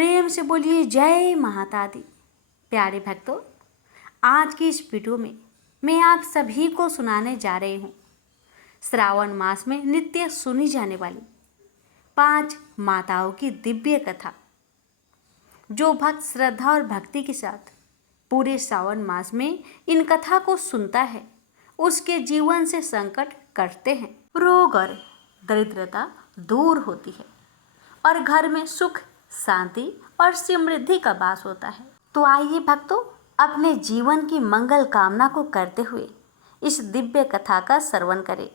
प्रेम से बोलिए जय माता दी। प्यारे भक्तों, आज की इस वीडियो में मैं आप सभी को सुनाने जा रही हूँ श्रावण मास में नित्य सुनी जाने वाली 5 माताओं की दिव्य कथा। जो भक्त श्रद्धा और भक्ति के साथ पूरे श्रावण मास में इन कथा को सुनता है, उसके जीवन से संकट कटते हैं, रोग और दरिद्रता दूर होती है और घर में सुख, शांति और समृद्धि का वास होता है। तो आइए भक्तों, अपने जीवन की मंगल कामना को करते हुए इस दिव्य कथा का श्रवण करें।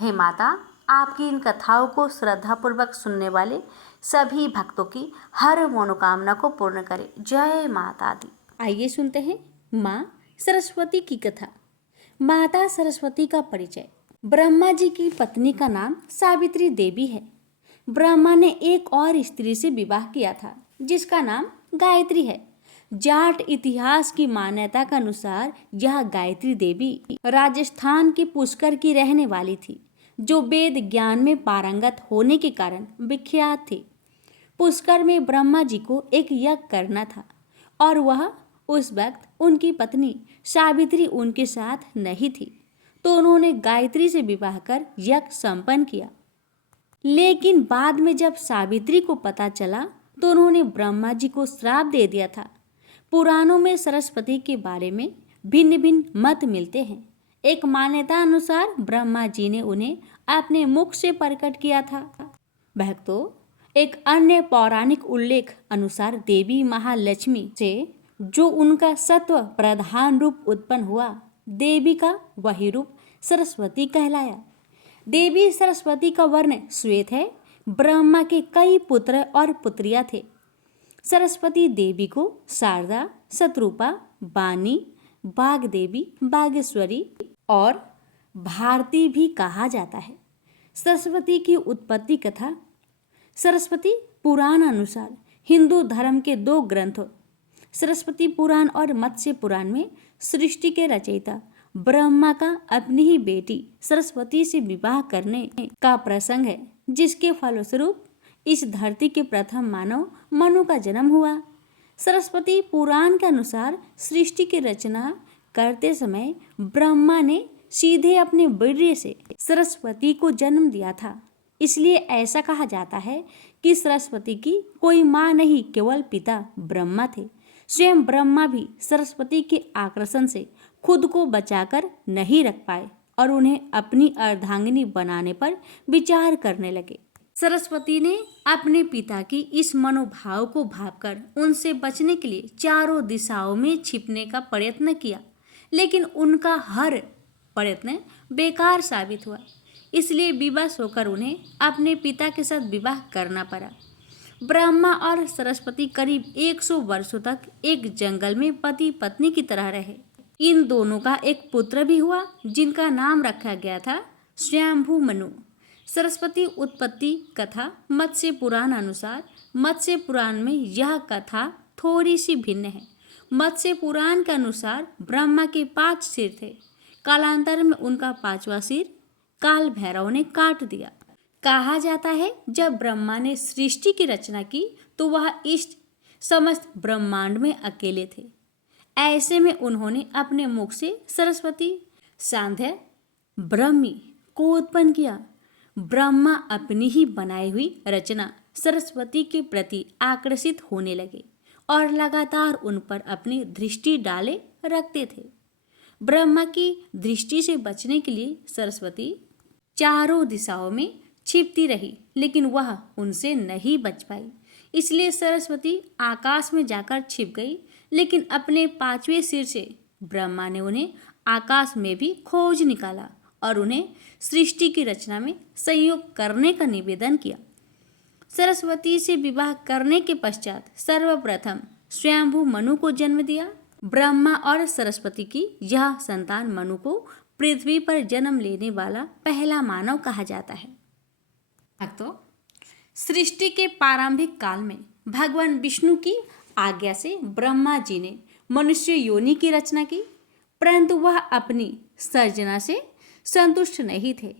हे माता, आपकी इन कथाओं को श्रद्धापूर्वक सुनने वाले सभी भक्तों की हर मनोकामना को पूर्ण करें। जय माता दी। आइए सुनते हैं माँ सरस्वती की कथा। माता सरस्वती का परिचय। ब्रह्मा जी की पत्नी का नाम सावित्री देवी है। ब्रह्मा ने एक और स्त्री से विवाह किया था जिसका नाम गायत्री है। जाट इतिहास की मान्यता के अनुसार यह गायत्री देवी राजस्थान के पुष्कर की रहने वाली थी, जो वेद ज्ञान में पारंगत होने के कारण विख्यात थी। पुष्कर में ब्रह्मा जी को एक यज्ञ करना था और वह उस वक्त उनकी पत्नी सावित्री उनके साथ नहीं थी, तो उन्होंने गायत्री से विवाह कर यज्ञ संपन्न किया। लेकिन बाद में जब सावित्री को पता चला तो उन्होंने ब्रह्मा जी को श्राप दे दिया था। पुराणों में सरस्वती के बारे में भिन्न भिन्न मत मिलते हैं। एक मान्यता अनुसार ब्रह्मा जी ने उन्हें अपने मुख से प्रकट किया था। भक्तों, एक अन्य पौराणिक उल्लेख अनुसार देवी महालक्ष्मी से जो उनका सत्व प्रधान रूप उत्पन्न हुआ, देवी का वही रूप सरस्वती कहलाया। देवी सरस्वती का वर्ण श्वेत है। ब्रह्मा के कई पुत्र और पुत्रियां थे। सरस्वती देवी को शारदा, शत्रुपा, बानी, बागदेवी, बागेश्वरी और भारती भी कहा जाता है। सरस्वती की उत्पत्ति कथा। सरस्वती पुराण अनुसार हिंदू धर्म के 2 ग्रंथों सरस्वती पुराण और मत्स्य पुराण में सृष्टि के रचयिता ब्रह्मा का अपनी ही बेटी सरस्वती से विवाह करने का प्रसंग है, जिसके फलस्वरूप इस धरती के प्रथम मानव मनु का जन्म हुआ। सरस्वती पुराण के अनुसार सृष्टि की रचना करते समय ब्रह्मा ने सीधे अपने वीर्य से सरस्वती को जन्म दिया था। इसलिए ऐसा कहा जाता है कि सरस्वती की कोई माँ नहीं, केवल पिता ब्रह्मा थे। स्वयं ब्रह्मा भी सरस्वती के आकर्षण से खुद को बचाकर नहीं रख पाए और उन्हें अपनी अर्धांगिनी बनाने पर विचार करने लगे। सरस्वती ने अपने पिता की इस मनोभाव को भांपकर उनसे बचने के लिए चारों दिशाओं में छिपने का प्रयत्न किया, लेकिन उनका हर प्रयत्न बेकार साबित हुआ। इसलिए विवश होकर उन्हें अपने पिता के साथ विवाह करना पड़ा। ब्रह्मा और सरस्वती करीब 100 वर्षों तक एक जंगल में पति पत्नी की तरह रहे। इन दोनों का एक पुत्र भी हुआ जिनका नाम रखा गया था स्वयंभू मनु। सरस्वती उत्पत्ति कथा मत्स्य पुराण अनुसार मत्स्य पुराण में यह कथा थोड़ी सी भिन्न है। मत्स्य पुराण के अनुसार ब्रह्मा के 5 सिर थे। कालांतर में उनका 5वां सिर काल भैरव ने काट दिया। कहा जाता है जब ब्रह्मा ने सृष्टि की रचना की तो वह इस समस्त ब्रह्मांड में अकेले थे। ऐसे में उन्होंने अपने मुख से सरस्वती, सांध्य, ब्रह्मी को उत्पन्न किया। ब्रह्मा अपनी ही बनाई हुई रचना सरस्वती के प्रति आकर्षित होने लगे और लगातार उन पर अपनी दृष्टि डाले रखते थे। ब्रह्मा की दृष्टि से बचने के लिए सरस्वती चारों दिशाओं में छिपती रही, लेकिन वह उनसे नहीं बच पाई। इसलिए सरस्वती आकाश में जाकर छिप गई, लेकिन अपने 5वें सिर से ब्रह्मा ने उन्हें आकाश में भी खोज निकाला और उन्हें सृष्टि की रचना में सहयोग करने का निवेदन किया। सरस्वती से विवाह करने के पश्चात सर्वप्रथम स्वयंभू मनु को जन्म दिया। ब्रह्मा और सरस्वती की यह संतान मनु को पृथ्वी पर जन्म लेने वाला पहला मानव कहा जाता है। तो सृष्टि के प्रारंभिक काल में भगवान विष्णु की आज्ञा से ब्रह्मा जी ने मनुष्य योनि की रचना की, परंतु वह अपनी सर्जना से संतुष्ट नहीं थे।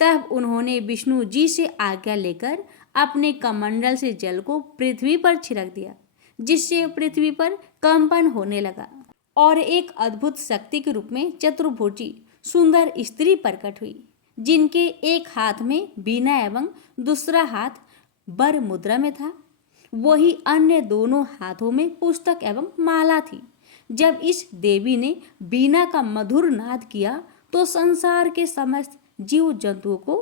तब उन्होंने विष्णु जी से आज्ञा लेकर अपने कमंडल से जल को पृथ्वी पर छिड़क दिया, जिससे पृथ्वी पर कंपन होने लगा और एक अद्भुत शक्ति के रूप में चतुर्भुजी सुंदर स्त्री प्रकट हुई, जिनके एक हाथ में वीणा एवं दूसरा हाथ वर मुद्रा में था। वही अन्य दोनों हाथों में पुस्तक एवं माला थी। जब इस देवी ने वीणा का मधुर नाद किया तो संसार के समस्त जीव जंतुओं को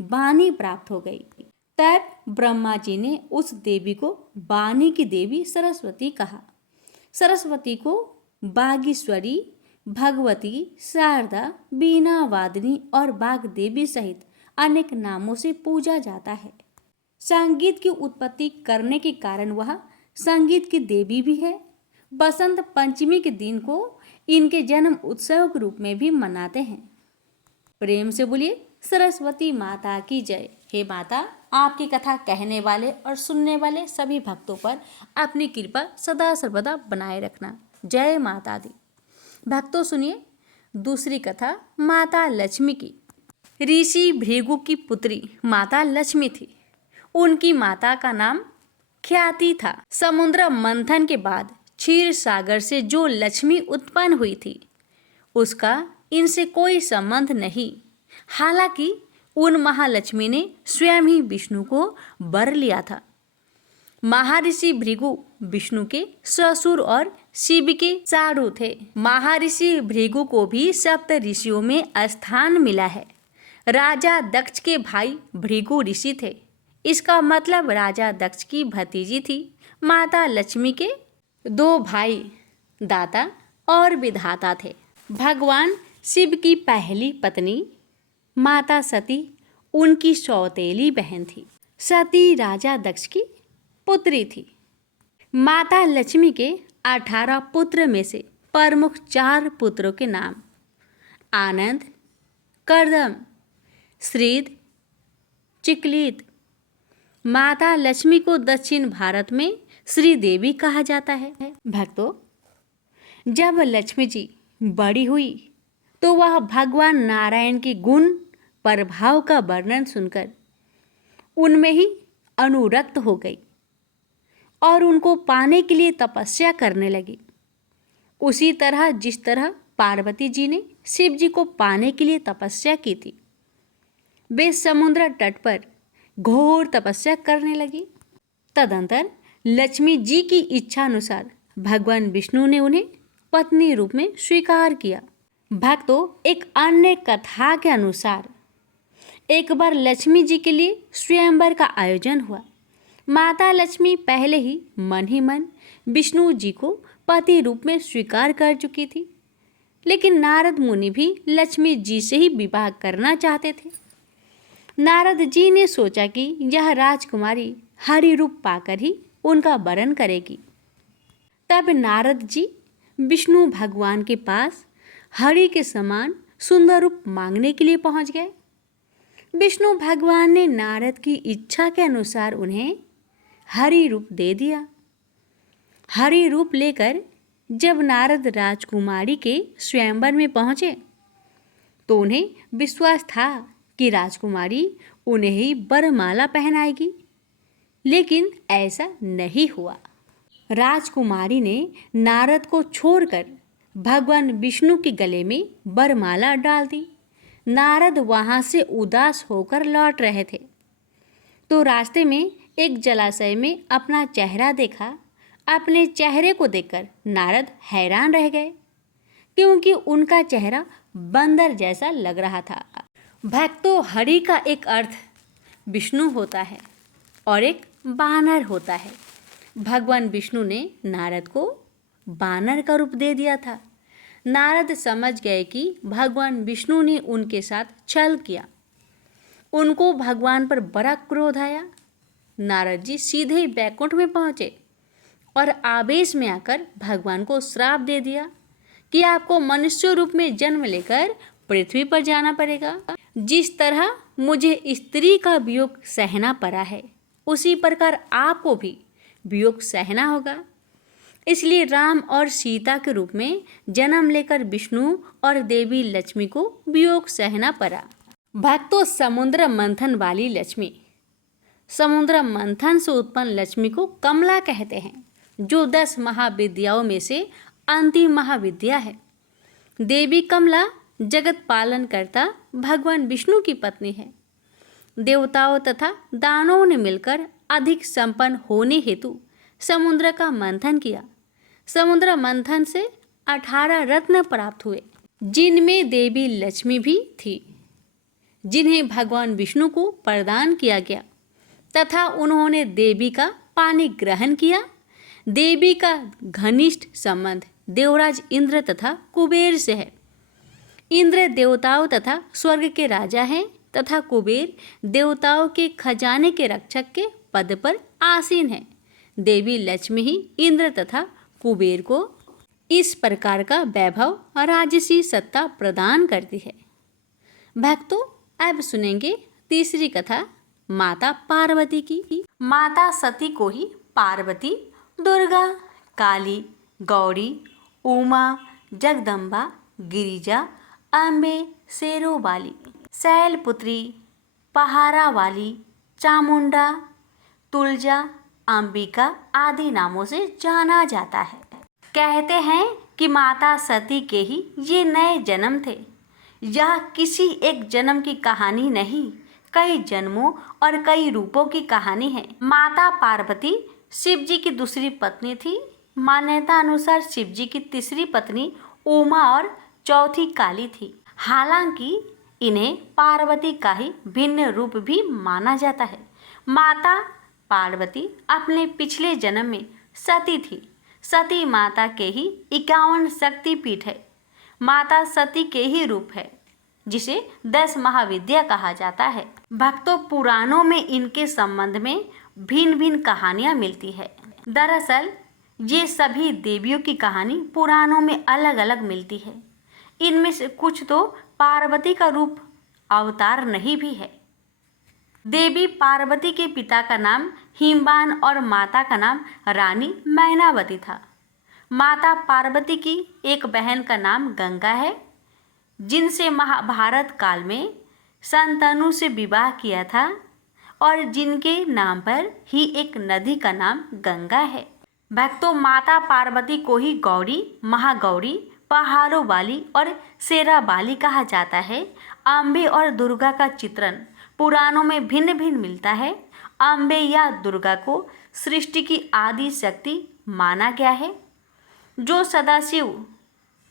वाणी प्राप्त हो गई। तब ब्रह्मा जी ने उस देवी को वाणी की देवी सरस्वती कहा। सरस्वती को बागीश्वरी, भगवती, शारदा, वीणा वादिनी और बाग देवी सहित अनेक नामों से पूजा जाता है। संगीत की उत्पत्ति करने के कारण वह संगीत की देवी भी है। बसंत पंचमी के दिन को इनके जन्म उत्सव के रूप में भी मनाते हैं। प्रेम से बोलिए सरस्वती माता की जय। हे माता, आपकी कथा कहने वाले और सुनने वाले सभी भक्तों पर अपनी कृपा सदा सर्वदा बनाए रखना। जय माता दी। भक्तों सुनिए दूसरी कथा माता लक्ष्मी की। ऋषि भृगु की पुत्री माता लक्ष्मी थी। उनकी माता का नाम ख्याति था। समुद्र मंथन के बाद क्षीर सागर से जो लक्ष्मी उत्पन्न हुई थी उसका इनसे कोई संबंध नहीं। हालांकि उन महालक्ष्मी ने स्वयं ही विष्णु को वर लिया था। महर्षि भृगु विष्णु के ससुर और शिव के चारू थे। महर्षि भृगु को भी सप्त ऋषियों में स्थान मिला है। राजा दक्ष के भाई भृगु ऋषि थे। इसका मतलब राजा दक्ष की भतीजी थी। माता लक्ष्मी के दो भाई दाता और विधाता थे। भगवान शिव की पहली पत्नी माता सती उनकी सौतेली बहन थी। सती राजा दक्ष की पुत्री थी। माता लक्ष्मी के 18 पुत्र में से प्रमुख 4 पुत्रों के नाम आनंद, कर्दम, श्रीद, चिकलित। माता लक्ष्मी को दक्षिण भारत में श्री देवी कहा जाता है। भक्तों, जब लक्ष्मी जी बड़ी हुई तो वह भगवान नारायण के गुण प्रभाव का वर्णन सुनकर उनमें ही अनुरक्त हो गई और उनको पाने के लिए तपस्या करने लगी। उसी तरह जिस तरह पार्वती जी ने शिव जी को पाने के लिए तपस्या की थी, वे समुद्र तट पर घोर तपस्या करने लगी। तदंतर लक्ष्मी जी की इच्छा अनुसार भगवान विष्णु ने उन्हें पत्नी रूप में स्वीकार किया। भक्तों, एक अन्य कथा के अनुसार एक बार लक्ष्मी जी के लिए स्वयंवर का आयोजन हुआ। माता लक्ष्मी पहले ही मन विष्णु जी को पति रूप में स्वीकार कर चुकी थी, लेकिन नारद मुनि भी लक्ष्मी जी से ही विवाह करना चाहते थे। नारद जी ने सोचा कि यह राजकुमारी हरि रूप पाकर ही उनका वरण करेगी। तब नारद जी विष्णु भगवान के पास हरि के समान सुंदर रूप मांगने के लिए पहुंच गए। विष्णु भगवान ने नारद की इच्छा के अनुसार उन्हें हरि रूप दे दिया। हरि रूप लेकर जब नारद राजकुमारी के स्वयंवर में पहुंचे तो उन्हें विश्वास था कि राजकुमारी उन्हें ही वरमाला पहनाएगी, लेकिन ऐसा नहीं हुआ। राजकुमारी ने नारद को छोड़कर भगवान विष्णु के गले में वरमाला डाल दी। नारद वहाँ से उदास होकर लौट रहे थे तो रास्ते में एक जलाशय में अपना चेहरा देखा। अपने चेहरे को देखकर नारद हैरान रह गए, क्योंकि उनका चेहरा बंदर जैसा लग रहा था। भक्तों, हरि का एक अर्थ विष्णु होता है और एक बानर होता है। भगवान विष्णु ने नारद को बानर का रूप दे दिया था। नारद समझ गए कि भगवान विष्णु ने उनके साथ छल किया। उनको भगवान पर बड़ा क्रोध आया। नारद जी सीधे बैकुंठ में पहुँचे और आवेश में आकर भगवान को श्राप दे दिया कि आपको मनुष्य रूप में जन्म लेकर पृथ्वी पर जाना पड़ेगा। जिस तरह मुझे स्त्री का वियोग सहना पड़ा है, उसी प्रकार आपको भी वियोग सहना होगा। इसलिए राम और सीता के रूप में जन्म लेकर विष्णु और देवी लक्ष्मी को वियोग सहना पड़ा। भक्तों, समुद्र मंथन वाली लक्ष्मी समुद्र मंथन से उत्पन्न लक्ष्मी को कमला कहते हैं, जो 10 महाविद्याओं में से अंतिम महाविद्या है। देवी कमला जगत पालन करता भगवान विष्णु की पत्नी है। देवताओं तथा दानवों ने मिलकर अधिक संपन्न होने हेतु समुद्र का मंथन किया। समुद्र मंथन से 18 रत्न प्राप्त हुए, जिनमें देवी लक्ष्मी भी थी, जिन्हें भगवान विष्णु को प्रदान किया गया तथा उन्होंने देवी का पानी ग्रहण किया। देवी का घनिष्ठ संबंध देवराज इंद्र तथा कुबेर से है। इंद्र देवताओं तथा स्वर्ग के राजा हैं तथा कुबेर देवताओं के खजाने के रक्षक के पद पर आसीन है। देवी लक्ष्मी ही इंद्र तथा कुबेर को इस प्रकार का वैभव और राजसी सत्ता प्रदान करती है। भक्तों, अब सुनेंगे तीसरी कथा माता पार्वती की। माता सती को ही पार्वती, दुर्गा, काली, गौरी, उमा, जगदम्बा, गिरिजा, अम्बे, शेरों वाली, शैलपुत्री, पहारा वाली, चामुंडा, तुलजा, अंबिका आदि नामों से जाना जाता है। कहते हैं कि माता सती के ही ये नए जन्म थे। यह किसी एक जन्म की कहानी नहीं, कई जन्मों और कई रूपों की कहानी है। माता पार्वती शिव जी की दूसरी पत्नी थी। मान्यता अनुसार शिव जी की तीसरी पत्नी उमा और चौथी काली थी। हालांकि इन्हें पार्वती का ही भिन्न रूप भी माना जाता है। माता पार्वती अपने पिछले जन्म में सती थी। सती माता के ही 51 शक्तिपीठ है। माता सती के ही रूप है, जिसे 10 महाविद्या कहा जाता है। भक्तों, पुराणों में इनके संबंध में भिन्न भिन्न कहानियां मिलती है। दरअसल ये सभी देवियों की कहानी पुराणों में अलग अलग मिलती है। इनमें से कुछ तो पार्वती का रूप अवतार नहीं भी है। देवी पार्वती के पिता का नाम हिमवान और माता का नाम रानी मैनावती था। माता पार्वती की एक बहन का नाम गंगा है, जिनसे महाभारत काल में शंतनु से विवाह किया था और जिनके नाम पर ही एक नदी का नाम गंगा है। भक्तों, माता पार्वती को ही गौरी, महागौरी, पहाड़ों वाली और शेरा वाली कहा जाता है। अम्बे और दुर्गा का चित्रण पुराणों में भिन्न भिन्न मिलता है। अम्बे या दुर्गा को सृष्टि की आदि शक्ति माना गया है, जो सदाशिव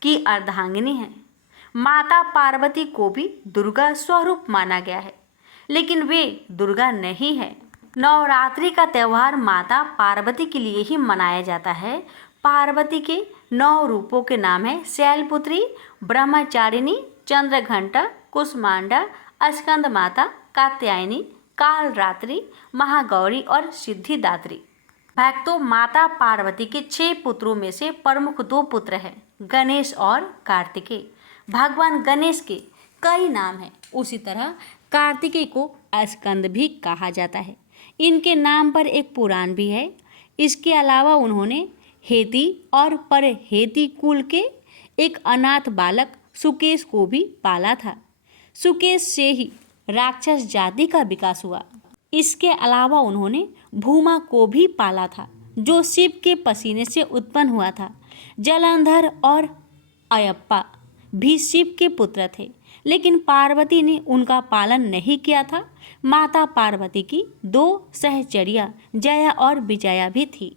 की अर्धांगिनी है। माता पार्वती को भी दुर्गा स्वरूप माना गया है, लेकिन वे दुर्गा नहीं है। नवरात्रि का त्यौहार माता पार्वती के लिए ही मनाया जाता है। पार्वती के 9 रूपों के नाम है शैलपुत्री, ब्रह्मचारिणी, चंद्रघंटा, कुष्मांडा, स्कंद माता, कात्यायनी, कालरात्रि, महागौरी और सिद्धिदात्री। भक्तों, माता पार्वती के 6 पुत्रों में से प्रमुख 2 पुत्र हैं, गणेश और कार्तिकेय। भगवान गणेश के कई नाम हैं। उसी तरह कार्तिकेय को स्कंद भी कहा जाता है। इनके नाम पर एक पुराण भी है। इसके अलावा उन्होंने हेती और परहेती कुल के एक अनाथ बालक सुकेश को भी पाला था। सुकेश से ही राक्षस जाति का विकास हुआ। इसके अलावा उन्होंने भूमा को भी पाला था, जो शिव के पसीने से उत्पन्न हुआ था। जलंधर और अयप्पा भी शिव के पुत्र थे, लेकिन पार्वती ने उनका पालन नहीं किया था। माता पार्वती की 2 सहचरियाँ जया और विजया भी थी।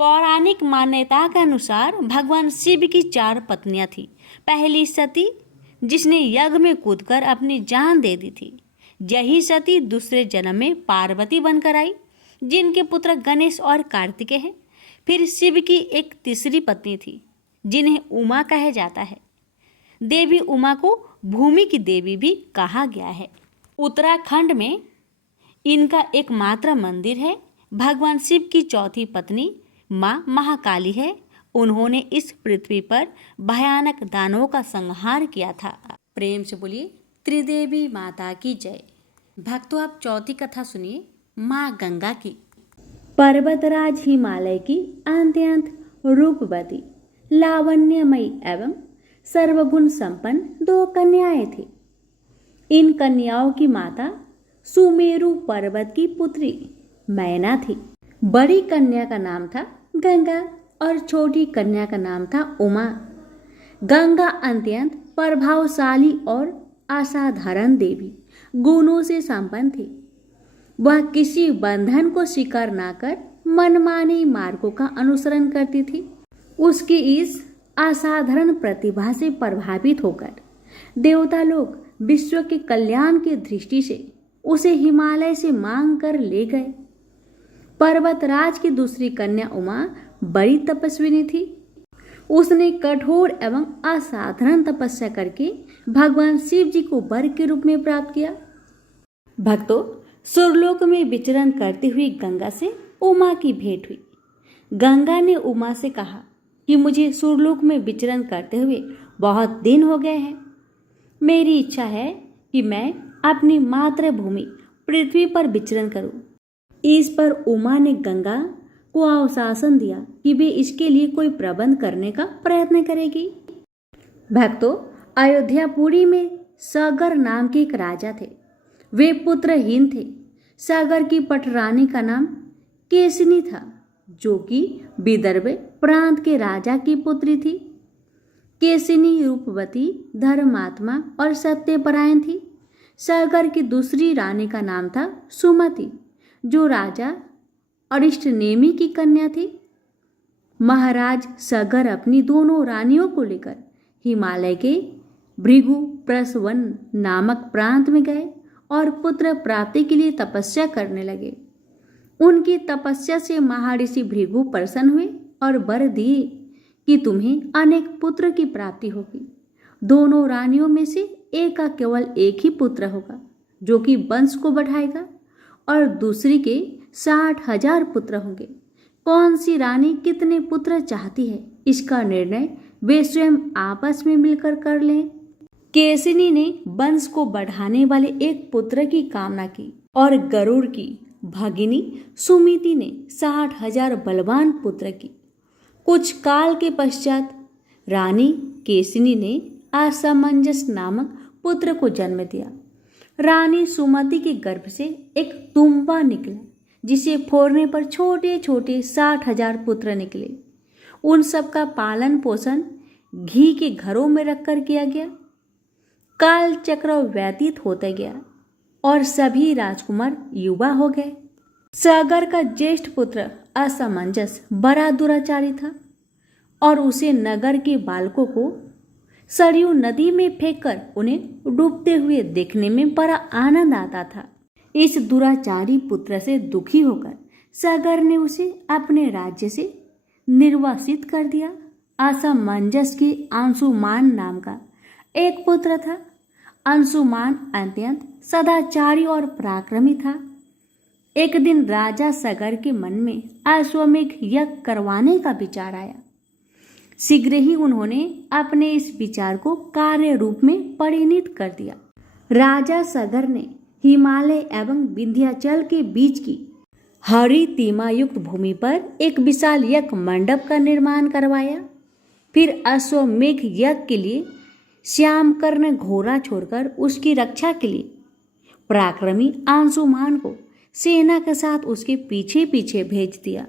पौराणिक मान्यता के अनुसार भगवान शिव की 4 पत्नियां थीं। पहली सती, जिसने यज्ञ में कूदकर अपनी जान दे दी थी। यही सती दूसरे जन्म में पार्वती बनकर आई, जिनके पुत्र गणेश और कार्तिकेय हैं। फिर शिव की एक तीसरी पत्नी थी, जिन्हें उमा कहा जाता है। देवी उमा को भूमि की देवी भी कहा गया है। उत्तराखंड में इनका एकमात्र मंदिर है। भगवान शिव की चौथी पत्नी माँ महाकाली है। उन्होंने इस पृथ्वी पर भयानक दानवों का संहार किया था। प्रेम से बोलिए त्रिदेवी माता की जय। भक्तों, आप चौथी कथा सुनिए माँ गंगा की। पर्वतराज हिमालय की अत्यंत रूपवती, लावण्यमयी एवं सर्वगुण संपन्न 2 कन्याएं थी। इन कन्याओं की माता सुमेरु पर्वत की पुत्री मैना थी। बड़ी कन्या का नाम था गंगा और छोटी कन्या का नाम था उमा। गंगा अत्यंत प्रभावशाली और असाधारण देवी गुणों से संपन्न थी। वह किसी बंधन को स्वीकार न कर मनमाने मार्गों का अनुसरण करती थी। उसकी इस असाधारण प्रतिभा से प्रभावित होकर देवता लोग विश्व के कल्याण की दृष्टि से उसे हिमालय से मांग कर ले गए। पर्वतराज की दूसरी कन्या उमा बड़ी तपस्विनी थी। उसने कठोर एवं असाधारण तपस्या करके भगवान शिव जी को वर के रूप में प्राप्त किया। भक्तों, सुरलोक में विचरण करती हुई गंगा से उमा की भेंट हुई। गंगा ने उमा से कहा कि मुझे सुरलोक में विचरण करते हुए बहुत दिन हो गए हैं। मेरी इच्छा है कि मैं अपनी मातृभूमि पृथ्वी पर विचरण करूं। इस पर उमा ने गंगा को आश्वासन दिया कि वे इसके लिए कोई प्रबंध करने का प्रयत्न करेगी। भक्तों, अयोध्यापुरी में सागर नाम के एक राजा थे। वे पुत्रहीन थे। सागर की पटरानी का नाम केसिनी था, जो कि विदर्भ प्रांत के राजा की पुत्री थी। केसिनी रूपवती, धर्मात्मा और सत्यपरायण थी। सागर की दूसरी रानी का नाम था सुमति, जो राजा अरिष्टनेमि की कन्या थी। महाराज सागर अपनी दोनों रानियों को लेकर हिमालय के भृगु प्रसवन नामक प्रांत में गए और पुत्र प्राप्ति के लिए तपस्या करने लगे। उनकी तपस्या से महर्षि भृगु प्रसन्न हुए और वर दिए कि तुम्हें अनेक पुत्र की प्राप्ति होगी। दोनों रानियों में से एक का केवल एक ही पुत्र होगा, जो कि वंश को बढ़ाएगा, और दूसरी के 60,000 पुत्र होंगे। कौन सी रानी कितने पुत्र चाहती है, इसका निर्णय वे स्वयं आपस में मिलकर कर लें। केसिनी ने वंश को बढ़ाने वाले एक पुत्र की कामना की और गरुड़ की भगिनी सुमिति ने 60,000 बलवान पुत्र की। कुछ काल के पश्चात रानी केसिनी ने असमंजस नामक पुत्र को जन्म दिया। रानी सुमति के गर्भ से एक तुम्बा निकला, जिसे फोड़ने पर छोटे छोटे 60,000 पुत्र निकले। उन सब का पालन पोषण घी के घरों में रखकर किया गया। काल चक्र व्यतीत होते गया और सभी राजकुमार युवा हो गए। सागर का ज्येष्ठ पुत्र असमंजस बड़ा दुराचारी था और उसे नगर के बालकों को सरयू नदी में फेंककर उन्हें डूबते हुए देखने में बड़ा आनंद आता था। इस दुराचारी पुत्र से दुखी होकर सागर ने उसे अपने राज्य से निर्वासित कर दिया। असमंजस के अंशुमान नाम का एक पुत्र था। अंशुमान अत्यंत सदाचारी और पराक्रमी था। एक दिन राजा सागर के मन में अश्वमेघ यज्ञ करवाने का विचार आया। शीघ्र ही उन्होंने अपने इस विचार को कार्य रूप में परिणित कर दिया। राजा सागर ने हिमालय एवं विंध्याचल के बीच की हरी तीमा युक्त भूमि पर एक विशाल यज्ञ मंडप का निर्माण करवाया। फिर अश्वमेघ यज्ञ के लिए श्यामकर्ण घोड़ा छोड़कर उसकी रक्षा के लिए पराक्रमी अंशुमान को सेना के साथ उसके पीछे पीछे भेज दिया।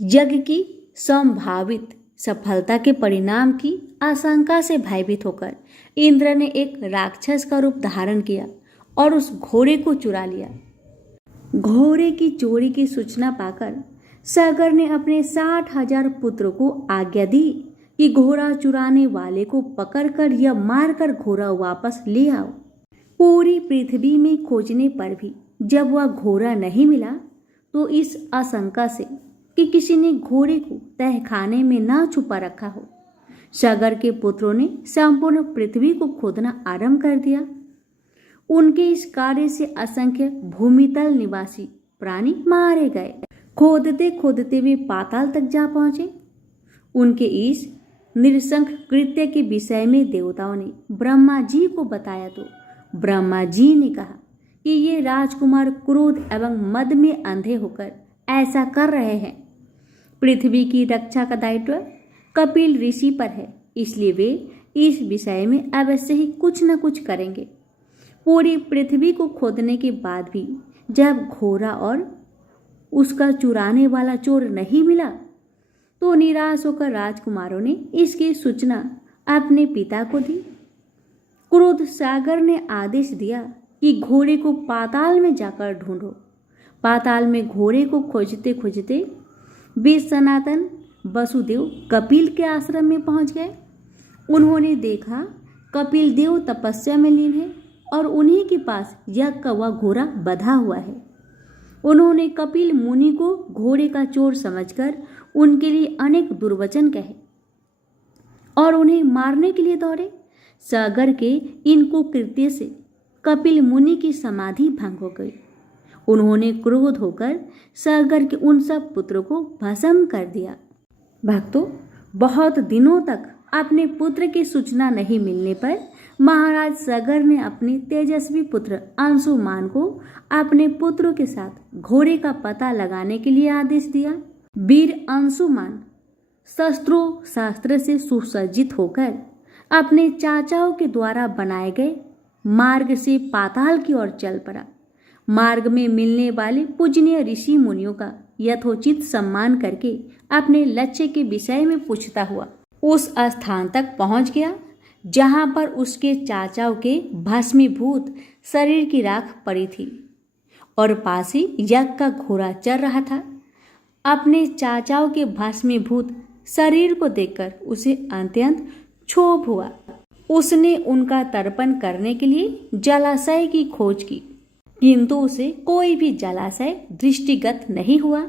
यज्ञ की संभावित सफलता के परिणाम की आशंका से भयभीत होकर इंद्र ने एक राक्षस का रूप धारण किया और उस घोड़े को चुरा लिया। घोड़े की चोरी की सूचना पाकर सागर ने अपने 60,000 पुत्रों को आज्ञा दी कि घोड़ा चुराने वाले को पकड़कर या मारकर घोड़ा वापस ले आओ। पूरी पृथ्वी में खोजने पर भी जब वह घोड़ा नहीं मिला तो इस आशंका से कि किसी ने घोड़े को तहखाने में ना छुपा रखा हो, सागर के पुत्रों ने संपूर्ण पृथ्वी को खोदना आरंभ कर दिया। उनके इस कार्य से असंख्य भूमितल निवासी प्राणी मारे गए। खोदते खोदते वे पाताल तक जा पहुंचे। उनके इस नृशंस कृत्य के विषय में देवताओं ने ब्रह्मा जी को बताया तो ब्रह्मा जी ने कहा कि ये राजकुमार क्रोध एवं मद में अंधे होकर ऐसा कर रहे हैं। पृथ्वी की रक्षा का दायित्व कपिल ऋषि पर है, इसलिए वे इस विषय में अवश्य ही कुछ न कुछ करेंगे। पूरी पृथ्वी को खोदने के बाद भी जब घोड़ा और उसका चुराने वाला चोर नहीं मिला तो निराश होकर राजकुमारों ने इसकी सूचना अपने पिता को दी। क्रोध सागर ने आदेश दिया कि घोड़े को पाताल में जाकर ढूंढो। पाताल में घोड़े को खोजते खोजते वे सनातन वसुदेव कपिल के आश्रम में पहुंच गए। उन्होंने देखा कपिल देव तपस्या में लीन है और उन्हीं के पास यज्ञ का वह घोड़ा बंधा हुआ है। उन्होंने कपिल मुनि को घोड़े का चोर समझकर उनके लिए अनेक दुर्वचन कहे और उन्हें मारने के लिए दौड़े। सागर के इन कुकृत्य से कपिल मुनि की समाधि भंग हो गई। उन्होंने क्रोध होकर सागर के उन सब पुत्रों को भस्म कर दिया। भक्तों, बहुत दिनों तक अपने पुत्र की सूचना नहीं मिलने पर महाराज सागर ने अपने तेजस्वी पुत्र अंशुमान को अपने पुत्रों के साथ घोड़े का पता लगाने के लिए आदेश दिया। वीर अंशुमान शस्त्रों शास्त्र से सुसज्जित होकर अपने चाचाओं के द्वारा बनाए गए मार्ग से पाताल की ओर चल पड़ा। मार्ग में मिलने वाले पूजनीय ऋषि मुनियों का यथोचित सम्मान करके अपने लक्ष्य के विषय में पूछता हुआ उस स्थान तक पहुंच गया जहां पर उसके चाचाओं के भस्मीभूत शरीर की राख पड़ी थी और पास ही यज्ञ का घोड़ा चल रहा था। अपने चाचाओं के भस्मीभूत शरीर को देखकर उसे अत्यंत क्षोभ हुआ। उसने उनका तर्पण करने के लिए जलाशय की खोज की, किंतु उसे कोई भी जलाशय दृष्टिगत नहीं हुआ।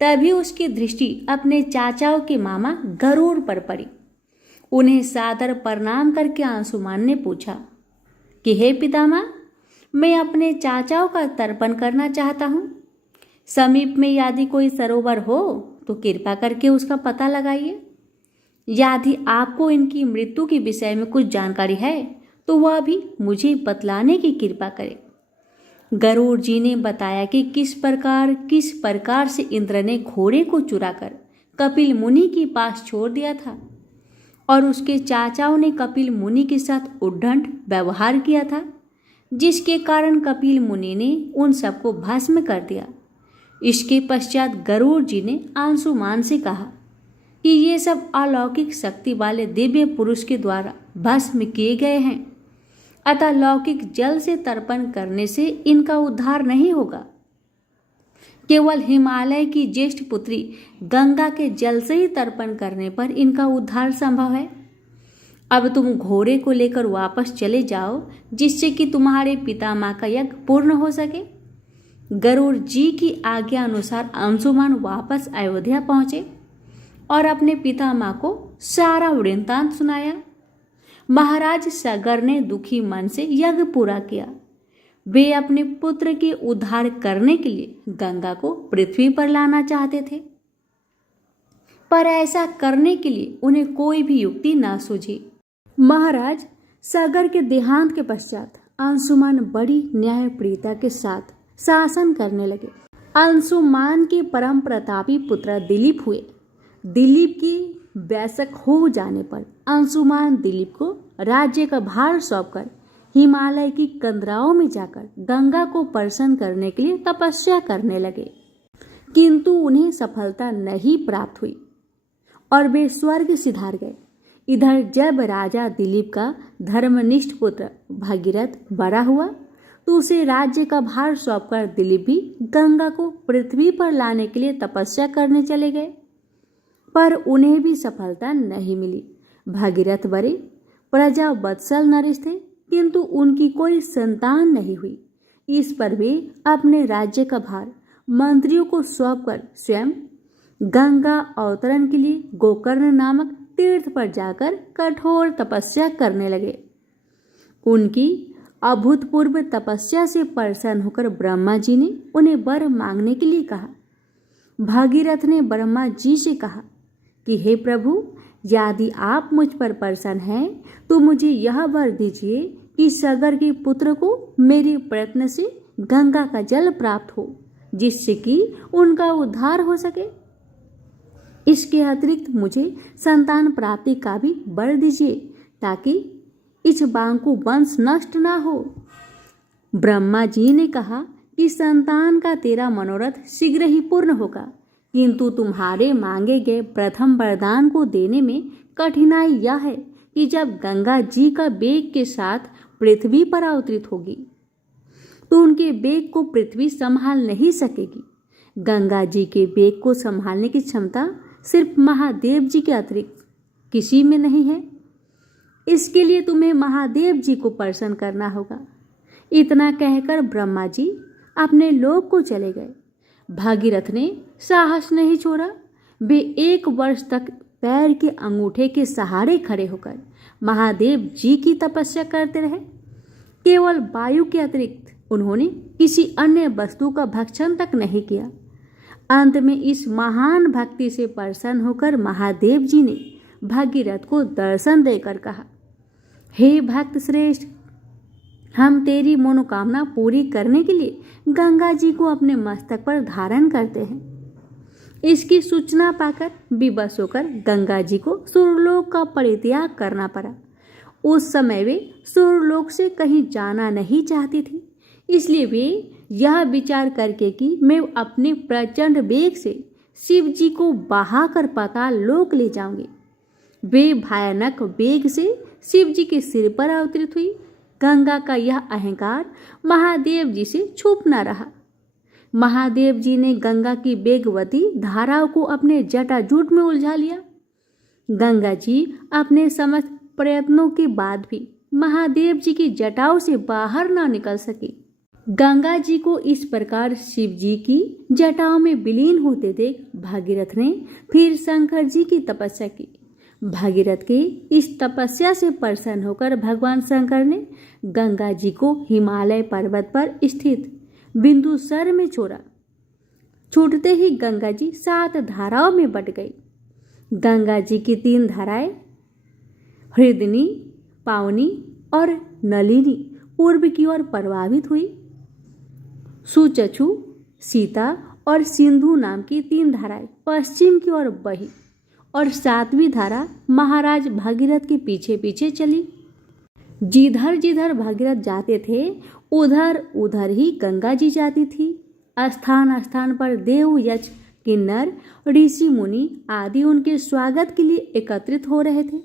तभी उसकी दृष्टि अपने चाचाओं के मामा गरुड़ पर पड़ी। उन्हें सादर प्रणाम करके अंशुमान ने पूछा कि हे पितामह, मैं अपने चाचाओं का तर्पण करना चाहता हूँ। समीप में यदि कोई सरोवर हो तो कृपा करके उसका पता लगाइए। यदि आपको इनकी मृत्यु के विषय में कुछ जानकारी है तो वह भी मुझे बतलाने की कृपा करें। गरुड़ जी ने बताया कि किस प्रकार से इंद्र ने घोड़े को चुराकर कपिल मुनि के पास छोड़ दिया था और उसके चाचाओं ने कपिल मुनि के साथ उद्दंड व्यवहार किया था, जिसके कारण कपिल मुनि ने उन सबको भस्म कर दिया। इसके पश्चात गरुड़ जी ने अंशुमान से कहा कि ये सब अलौकिक शक्ति वाले दिव्य पुरुष के द्वारा भस्म किए गए हैं, अतः लौकिक जल से तर्पण करने से इनका उद्धार नहीं होगा। केवल हिमालय की ज्येष्ठ पुत्री गंगा के जल से ही तर्पण करने पर इनका उद्धार संभव है। अब तुम घोड़े को लेकर वापस चले जाओ, जिससे कि तुम्हारे पितामह का यज्ञ पूर्ण हो सके। गरुड़ जी की आज्ञा अनुसार अंशुमान वापस अयोध्या पहुंचे और अपने पितामह को सारा वृत्तांत सुनाया। महाराज सागर ने दुखी मन से यज्ञ पूरा किया। वे अपने पुत्र के उद्धार करने के लिए गंगा को पृथ्वी पर लाना चाहते थे, पर ऐसा करने के लिए उन्हें कोई भी युक्ति न सूझी। महाराज सागर के देहांत के पश्चात अंशुमान बड़ी न्यायप्रियता के साथ शासन करने लगे। अंशुमान के परम प्रतापी पुत्र दिलीप हुए। दिलीप की वयस्क हो जाने पर अंशुमान दिलीप को राज्य का भार सौंपकर हिमालय की कंदराओं में जाकर गंगा को प्रसन्न करने के लिए तपस्या करने लगे, किंतु उन्हें सफलता नहीं प्राप्त हुई और वे स्वर्ग सिधार गए। इधर जब राजा दिलीप का धर्मनिष्ठ पुत्र भगीरथ बड़ा हुआ तो उसे राज्य का भार सौंपकर दिलीप भी गंगा को पृथ्वी पर लाने के लिए तपस्या करने चले गए, पर उन्हें भी सफलता नहीं मिली। भगीरथ बड़े प्रजा वत्सल नरेश थे, किंतु उनकी कोई संतान नहीं हुई। इस पर वे अपने राज्य का भार मंत्रियों को सौंपकर स्वयं गंगा अवतरण के लिए गोकर्ण नामक तीर्थ पर जाकर कठोर तपस्या करने लगे। उनकी अभूतपूर्व तपस्या से प्रसन्न होकर ब्रह्मा जी ने उन्हें वर मांगने के लिए कहा। भगीरथ ने ब्रह्मा जी से कहा कि हे प्रभु, यदि आप मुझ पर प्रसन्न हैं तो मुझे यह वर दीजिए कि सागर के पुत्र को मेरे प्रयत्न से गंगा का जल प्राप्त हो, जिससे कि उनका उद्धार हो सके। इसके अतिरिक्त मुझे संतान प्राप्ति का भी वर दीजिए, ताकि इस बांकु वंश नष्ट ना हो। ब्रह्मा जी ने कहा कि संतान का तेरा मनोरथ शीघ्र ही पूर्ण होगा, किंतु तुम्हारे मांगे गए प्रथम वरदान को देने में कठिनाई यह है कि जब गंगा जी का वेग के साथ पृथ्वी पर अवतरित होगी तो उनके वेग को पृथ्वी संभाल नहीं सकेगी। गंगा जी के वेग को संभालने की क्षमता सिर्फ महादेव जी के अतिरिक्त किसी में नहीं है। इसके लिए तुम्हें महादेव जी को प्रसन्न करना होगा। इतना कहकर ब्रह्मा जी अपने लोक को चले गए। भागीरथ ने साहस नहीं छोड़ा। वे 1 वर्ष तक पैर के अंगूठे के सहारे खड़े होकर महादेव जी की तपस्या करते रहे। केवल वायु के अतिरिक्त उन्होंने किसी अन्य वस्तु का भक्षण तक नहीं किया। अंत में इस महान भक्ति से प्रसन्न होकर महादेव जी ने भागीरथ को दर्शन देकर कहा, हे भक्त श्रेष्ठ, हम तेरी मनोकामना पूरी करने के लिए गंगा जी को अपने मस्तक पर धारण करते हैं। इसकी सूचना पाकर विवश होकर गंगा जी को सूर्यलोक का परित्याग करना पड़ा। उस समय वे सूर्यलोक से कहीं जाना नहीं चाहती थी, इसलिए वे यह विचार करके कि मैं अपने प्रचंड वेग से शिव जी को बहाकर पाताल लोक ले जाऊंगी, वे भयानक वेग से शिव जी के सिर पर अवतरित हुई। गंगा का यह अहंकार महादेव जी से छुप न रहा। महादेव जी ने गंगा की वेगवती धाराओं को अपने जटाजूट में उलझा लिया। गंगा जी अपने समस्त प्रयत्नों के बाद भी महादेव जी की जटाओं से बाहर न निकल सकी। गंगा जी को इस प्रकार शिव जी की जटाओं में विलीन होते देख भागीरथ ने फिर शंकर जी की तपस्या की। भागीरथ की इस तपस्या से प्रसन्न होकर भगवान शंकर ने गंगा जी को हिमालय पर्वत पर स्थित बिंदुसर में छोड़ा। छूटते ही गंगा जी 7 धाराओं में बट गई। गंगा जी की 3 धाराएं हृदनी, पावनी और नलिनी पूर्व की ओर प्रवाहित हुई। सुचक्षु, सीता और सिंधु नाम की 3 धाराएं पश्चिम की ओर बही और 7वीं धारा महाराज भागीरथ के पीछे पीछे चली। जिधर जिधर भागीरथ जाते थे उधर उधर ही गंगा जी जाती थी। स्थान स्थान पर देव, यक्ष, किन्नर, ऋषि मुनि आदि उनके स्वागत के लिए एकत्रित हो रहे थे।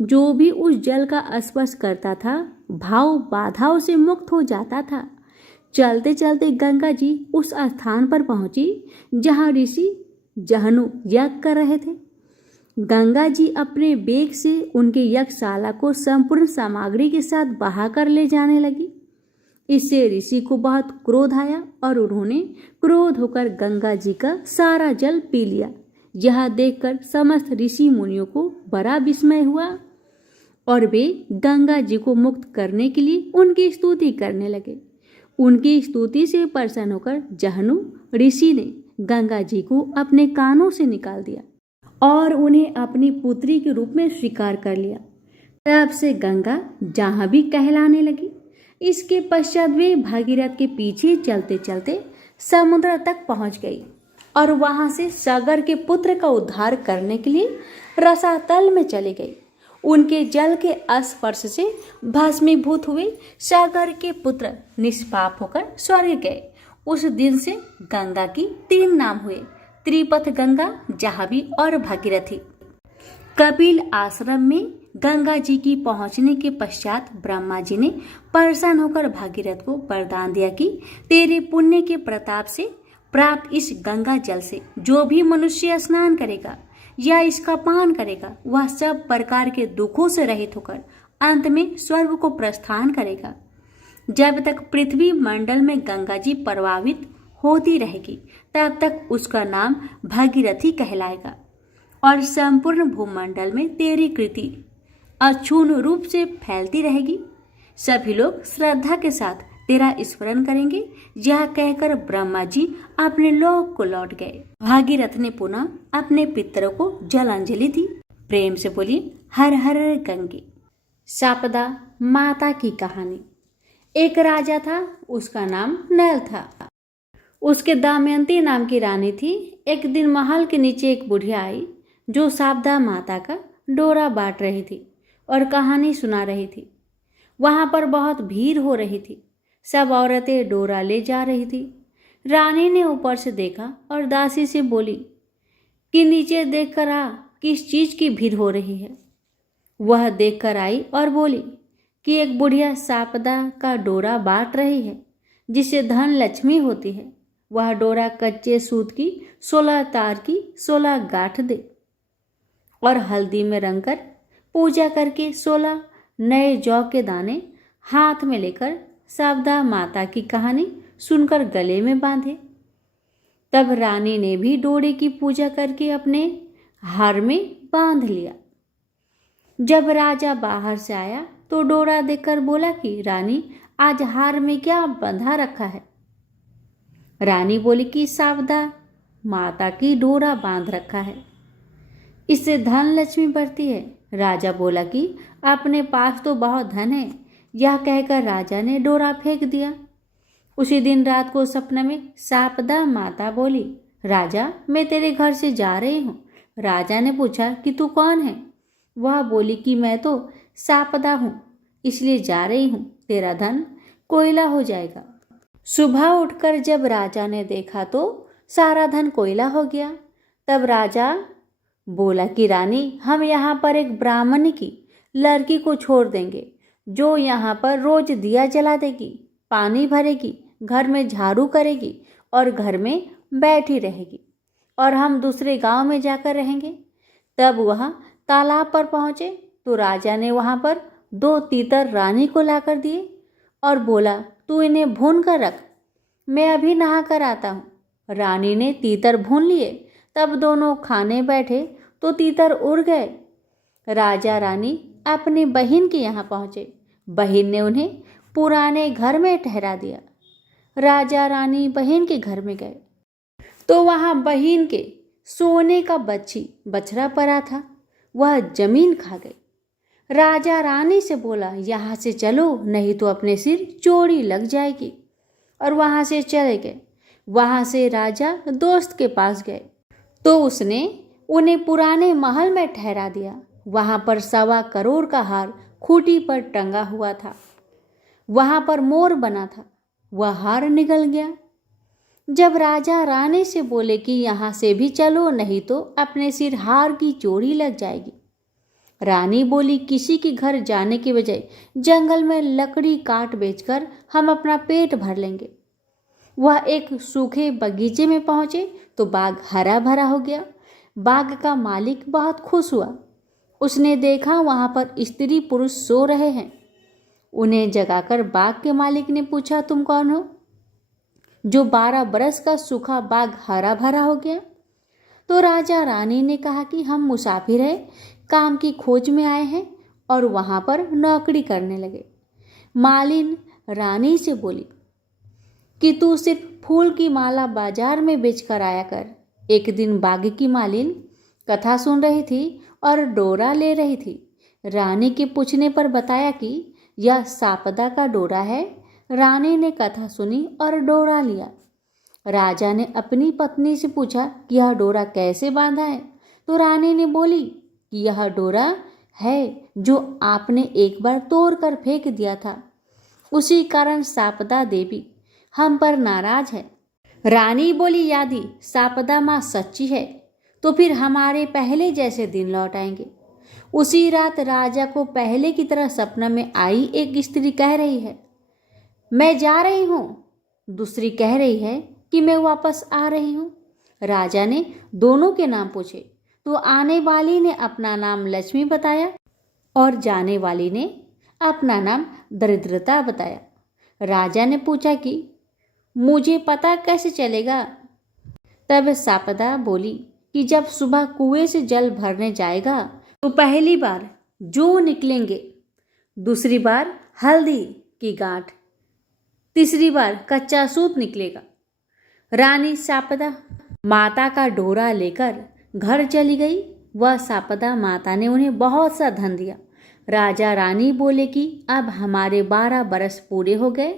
जो भी उस जल का स्पर्श करता था भाव बाधाओं से मुक्त हो जाता था। चलते चलते गंगा जी उस स्थान पर पहुंची जहां ऋषि जहनु यज्ञ कर रहे थे। गंगा जी अपने वेग से उनके यज्ञशाला को संपूर्ण सामग्री के साथ बहाकर ले जाने लगी। इससे ऋषि को बहुत क्रोध आया और उन्होंने क्रोध होकर गंगा जी का सारा जल पी लिया। यह देखकर समस्त ऋषि मुनियों को बड़ा विस्मय हुआ और वे गंगा जी को मुक्त करने के लिए उनकी स्तुति करने लगे। उनकी स्तुति से प्रसन्न होकर जहनु ऋषि ने गंगा जी को अपने कानों से निकाल दिया और उन्हें अपनी पुत्री के रूप में स्वीकार कर लिया। तब से गंगा जहाँ भी कहलाने लगी। इसके पश्चात वे भागीरथ के पीछे चलते चलते समुद्र तक पहुँच गई और वहाँ से सागर के पुत्र का उद्धार करने के लिए रसातल में चली गई। उनके जल के स्पर्श से भस्मीभूत हुए सागर के पुत्र निष्पाप होकर स्वर्ग गए। उस दिन से गंगा की 3 नाम हुए, त्रिपथ गंगा, जाह्नवी और भागीरथी। कपिल आश्रम में गंगा जी की पहुंचने के पश्चात ब्रह्मा जी ने प्रसन्न होकर भागीरथ को वरदान दिया कि तेरे पुण्य के प्रताप से प्राप्त इस गंगा जल से जो भी मनुष्य स्नान करेगा या इसका पान करेगा वह सब प्रकार के दुखों से रहित होकर अंत में स्वर्ग को प्रस्थान करेगा। जब तक पृथ्वी मंडल में गंगा जी प्रवाहित होती रहेगी तब तक उसका नाम भागीरथी कहलाएगा और संपूर्ण भूमंडल में तेरी कृति अक्षुण्ण रूप से फैलती रहेगी। सभी लोग श्रद्धा के साथ तेरा स्मरण करेंगे। यह कहकर ब्रह्मा जी अपने लोक को लौट गए। भागीरथ ने पुनः अपने पितरों को जलांजलि दी। प्रेम से बोली हर हर गंगे। शापदा माता की कहानी। एक राजा था, उसका नाम नल था। उसके दमयंती नाम की रानी थी। एक दिन महल के नीचे एक बुढ़िया आई जो शारदा माता का डोरा बांट रही थी और कहानी सुना रही थी। वहां पर बहुत भीड़ हो रही थी। सब औरतें डोरा ले जा रही थी। रानी ने ऊपर से देखा और दासी से बोली कि नीचे देखकर आ, किस चीज की भीड़ हो रही है। वह देखकर आई और बोली कि एक बुढ़िया सापदा का डोरा बांट रही है, जिसे धन लक्ष्मी होती है। वह डोरा कच्चे सूत की 16 तार की 16 गांठ दे और हल्दी में रंगकर पूजा करके 16 नए जौ के दाने हाथ में लेकर सापदा माता की कहानी सुनकर गले में बांधे। तब रानी ने भी डोरे की पूजा करके अपने हार में बांध लिया। जब राजा बाहर से आया तो डोरा देखकर बोला कि रानी, आज हार में क्या बंधा रखा है। रानी बोली कि सापदा माता की डोरा बांध रखा है, इससे धन लक्ष्मी बढ़ती है। राजा बोला कि अपने पास तो बहुत धन है। यह कहकर राजा ने डोरा फेंक दिया। उसी दिन रात को सपने में सापदा माता बोली, राजा, मैं तेरे घर से जा रही हूँ। राजा ने पूछा कि तू कौन है। वह बोली कि मैं तो सापदा हूँ, इसलिए जा रही हूँ। तेरा धन कोयला हो जाएगा। सुबह उठकर जब राजा ने देखा तो सारा धन कोयला हो गया। तब राजा बोला कि रानी, हम यहाँ पर एक ब्राह्मण की लड़की को छोड़ देंगे, जो यहाँ पर रोज दिया जला देगी, पानी भरेगी, घर में झाड़ू करेगी और घर में बैठी रहेगी, और हम दूसरे गांव में जाकर रहेंगे। तब वह तालाब पर पहुँचे तो राजा ने वहाँ पर 2 तीतर रानी को लाकर दिए और बोला, तू इन्हें भून कर रख, मैं अभी नहा कर आता हूँ। रानी ने तीतर भून लिए। तब दोनों खाने बैठे तो तीतर उड़ गए। राजा रानी अपनी बहन के यहाँ पहुँचे। बहन ने उन्हें पुराने घर में ठहरा दिया। राजा रानी बहन के घर में गए तो वहाँ बहन के सोने का बछड़ा पड़ा था। वह जमीन खा गई। राजा रानी से बोला, यहाँ से चलो, नहीं तो अपने सिर चोरी लग जाएगी। और वहाँ से चले गए। वहाँ से राजा दोस्त के पास गए तो उसने उन्हें पुराने महल में ठहरा दिया। वहाँ पर 1.25 करोड़ का हार खूंटी पर टंगा हुआ था। वहाँ पर मोर बना था। वह हार निगल गया। जब राजा रानी से बोले कि यहाँ से भी चलो, नहीं तो अपने सिर हार की चोरी लग जाएगी। रानी बोली, किसी के घर जाने के बजाय जंगल में लकड़ी काट बेचकर हम अपना पेट भर लेंगे। वह एक सूखे बगीचे में पहुँचे तो बाग हरा भरा हो गया। बाग का मालिक बहुत खुश हुआ। उसने देखा वहाँ पर स्त्री पुरुष सो रहे हैं। उन्हें जगाकर बाग के मालिक ने पूछा, तुम कौन हो जो 12 बरस का सूखा बाग हरा भरा हो गया। तो राजा रानी ने कहा कि हम मुसाफिर हैं, काम की खोज में आए हैं और वहाँ पर नौकरी करने लगे। मालिन रानी से बोली कि तू सिर्फ फूल की माला बाजार में बेचकर आया कर। एक दिन बाग की मालिन कथा सुन रही थी और डोरा ले रही थी। रानी के पूछने पर बताया कि यह सापदा का डोरा है। रानी ने कथा सुनी और डोरा लिया। राजा ने अपनी पत्नी से पूछा कि यह डोरा कैसे बांधा है। तो रानी ने बोली कि यह डोरा है जो आपने एक बार तोड़ कर फेंक दिया था, उसी कारण सापदा देवी हम पर नाराज है। रानी बोली, यदि सापदा माँ सच्ची है तो फिर हमारे पहले जैसे दिन लौट आएंगे। उसी रात राजा को पहले की तरह सपना में आई एक स्त्री कह रही है, मैं जा रही हूँ। दूसरी कह रही है कि मैं वापस आ रही हूँ। राजा ने दोनों के नाम पूछे तो आने वाली ने अपना नाम लक्ष्मी बताया और जाने वाली ने अपना नाम दरिद्रता बताया। राजा ने पूछा कि मुझे पता कैसे चलेगा। तब सापदा बोली कि जब सुबह कुएं से जल भरने जाएगा तो पहली बार जौ निकलेंगे, दूसरी बार हल्दी की गांठ, तीसरी बार कच्चा सूत निकलेगा। रानी सापदा माता का डोरा लेकर घर चली गई। वह सापदा माता ने उन्हें बहुत सा धन दिया। राजा रानी बोले कि अब हमारे 12 बरस पूरे हो गए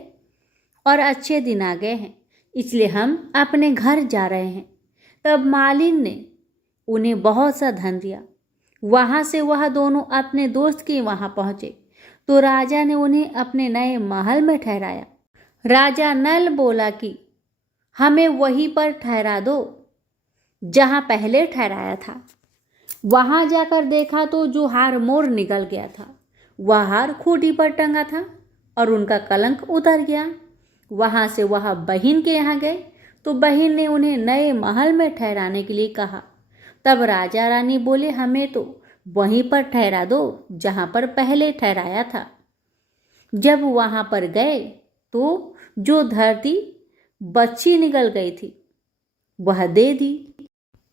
और अच्छे दिन आ गए हैं, इसलिए हम अपने घर जा रहे हैं। तब मालिन ने उन्हें बहुत सा धन दिया। वहाँ से वह दोनों अपने दोस्त के वहाँ पहुँचे तो राजा ने उन्हें अपने नए महल में ठहराया। राजा नल बोला कि हमें वहीं पर ठहरा दो जहां पहले ठहराया था। वहां जाकर देखा तो जो हार मोर निकल गया था वह हार खूंटी पर टंगा था और उनका कलंक उतर गया। वहां से वह बहन के यहाँ गए तो बहन ने उन्हें नए महल में ठहराने के लिए कहा। तब राजा रानी बोले हमें तो वहीं पर ठहरा दो जहां पर पहले ठहराया था। जब वहां पर गए तो जो धरती बच्ची निकल गई थी वह दे दी।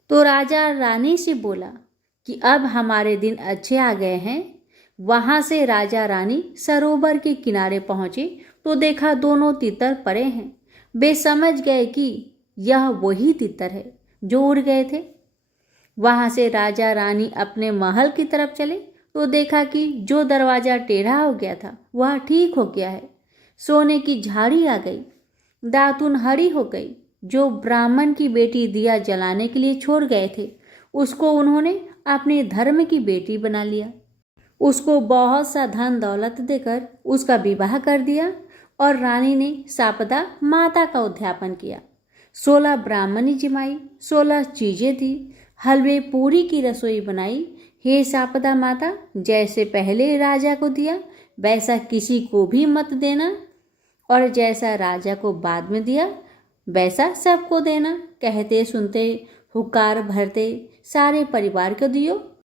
तो राजा रानी से बोला कि अब हमारे दिन अच्छे आ गए हैं। वहां से राजा रानी सरोवर के किनारे पहुंचे तो देखा दोनों तितर पड़े हैं। वे समझ गए कि यह वही तितर है जो उड़ गए थे। वहां से राजा रानी अपने महल की तरफ चले तो देखा कि जो दरवाजा टेढ़ा हो गया था वह ठीक हो गया है। सोने की झाड़ी आ गई, दातुन हरी हो गई। जो ब्राह्मण की बेटी दिया जलाने के लिए छोड़ गए थे उसको उन्होंने अपने धर्म की बेटी बना लिया। उसको बहुत सा धन दौलत देकर उसका विवाह कर दिया और रानी ने सापदा माता का उद्यापन किया। 16 ब्राह्मणी जिमाई, 16 चीजें दी, हलवे पूरी की रसोई बनाई। हे सापदा माता, जैसे पहले राजा को दिया वैसा किसी को भी मत देना और जैसा राजा को बाद में दिया वैसा सबको देना। कहते सुनते हुकार भरते सारे परिवार को दियो।